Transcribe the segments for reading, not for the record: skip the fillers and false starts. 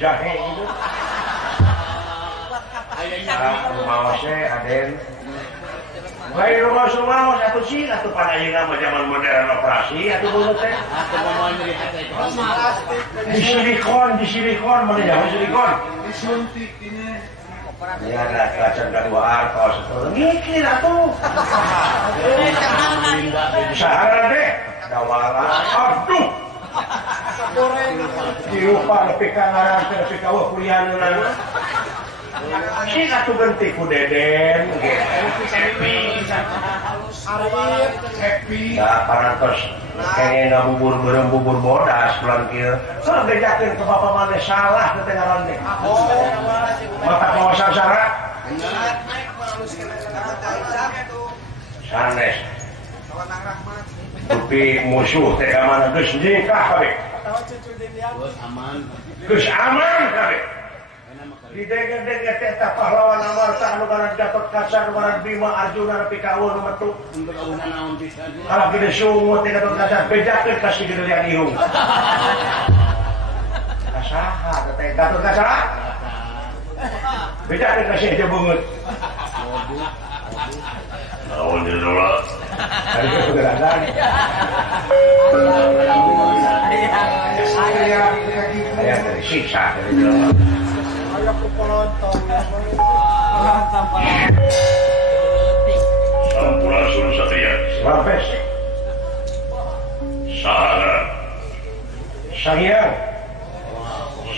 jahe itu. Mau Aden. Baik rumah satu sih atau pada ayeuna zaman modern operasi atau dulu teh. Di silikon mana jauh silikon. Disuntik ini. Ya ada kaca kedua artos. Mikir atuh. Sahara deh. Dawala. Aduh. Dirupa nepi ka ngaran teh nepi ka kuliahna. Si atuh genti ku Deden happy da parantos kayaknya ngabubur beureum bubur bodas bulan kieu sok bejakeun ke bapak maneh salah teh ngaran teh mata kawasan syarat sanes tapi musuh teh ka mana geus nikah kabeh geus aman kabeh di dege-dege teh pahlawan amarta anu ngaran Gatot Kaca anu ngaran Bima Arjuna nepi ka eueuh nu metu kalau gede sungut teh Gatot Kaca bejakeun ka si Gedelian Ihung kasaha teh Gatot Kaca bejakeun ka si Eja Beungeut naon ieu dulu ari ke kegerangan aya dari siksa dari jelema Sampurasun Satria Rampes Sahara Sangyang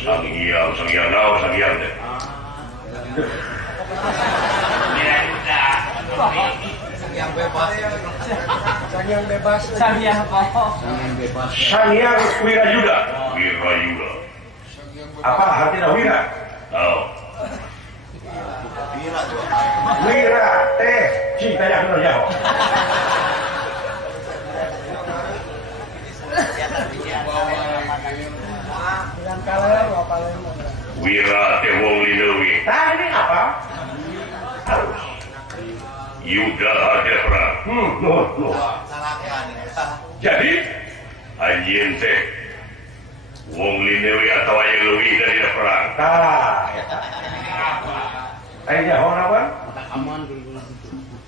naon Sangyang deh Sangyang Wirayuda apa artinya Wira? Tahu. Wira teh cinta yang jauh. Wira teh wong linewi. Tadi apa? Harus. Yuda ada perang. Jadi anjing teh wong linewi atau aya leuwih dari perang. Tah. Aya jahon apa? Aman dulu.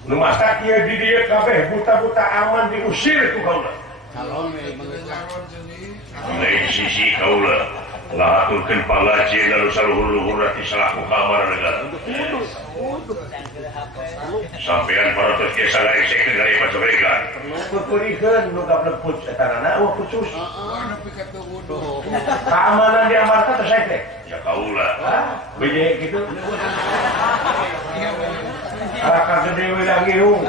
Nu masak ieu di dieu kabeh buta-buta aman diusir ku kaula. Calon we calon jeuni. Lain sisi kaula ngaturkeun pangajin anu saluhur-luhur ti salaku ka amanah negara. Sampean parantos ge sangaresekeun dari pacobegan. Kukurikeun nu gableput etanana wah khusus. Keamanan di amarta teh sae teh. Ya kaula. Beje kitu. Alaka gede we Ihung.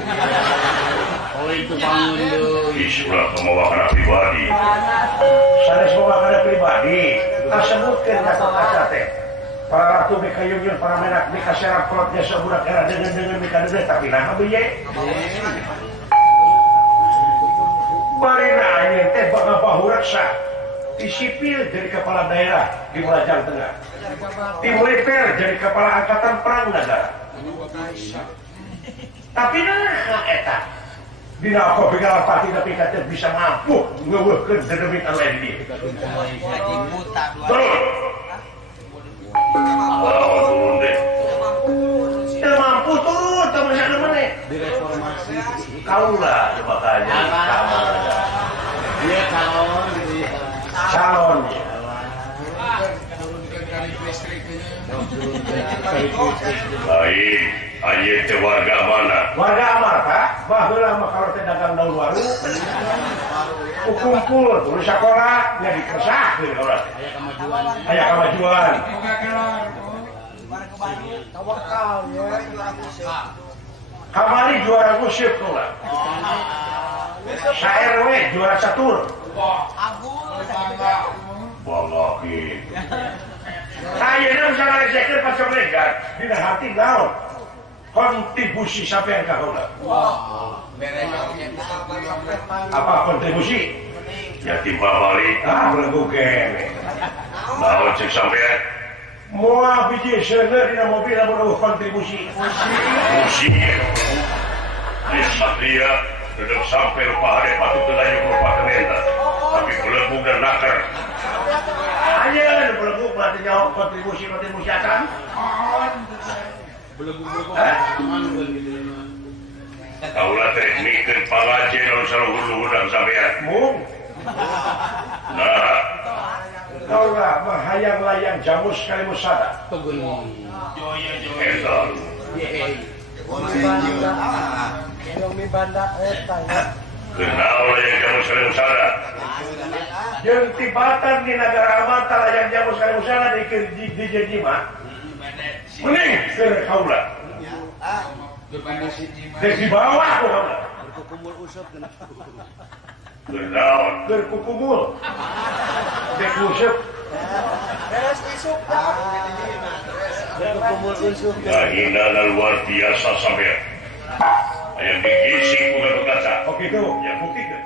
Oh itu panggil. Isura pemawakana pribadi. Sanes pemawakana pribadi. Kasebutkeun Gatot Kaca teh. Para ratu mereka yunjun, para menak mereka serap kolotnya sebudak era dengan mereka dede tapi nah beje. Marina ini teh bakal bahuraksa di sipil jadi kepala daerah di Mulajang Tengah, di militer jadi kepala angkatan perang negara. Tapi nah eta dina kopi kalapati tapi kata bisa mampu ngeuweuhkeun dedemitan lain dia. Terus turun deh. Tidak mampu turun, tak bisa kemana? Direformasi. Kaulah makanya kamar. Dia calon, calon. Baik, aye teh warga mana? Warga Amarta, baheula mah kalau teh dagang daun waru. Kumpul, terus sekolah, nya dikersahkeun urang. Aya kemajuan. Tawakal ya. Kamari juara kusip kula. Sa-RW juara catur. Bangga gitu. Ayeuna bisa ngaresekeun pacobegan dina hati naon? Kontribusi sampean ka heula. Apa kontribusi? Yatim balik. Belegu kene. Naon cek sampean? Moal biji seuneu dina mobil lamun kontribusi. Kontribusi. Satria dedek sampai rupa hade patut teu layuk rupa kenenta. Tapi belegu dan nakar. Ayo, belum berarti jawab kontribusi akan. Kaulah teknik dan pengajian harus selalu hulu-hulu sampean. Mung. Nah, kaulah menghayang-layang jamus kali musada. Edan. Kenal layang jamus kali musada. Yang tibatan di negara mata layang jamus kali musada di Jejima. Mending ke kaulah. Di bawah kaulah. Kenal berkukumul. Berkusuk. Keinginan luar biasa sampai yang diisi bukan berkaca. Oh gitu, ya buktikan.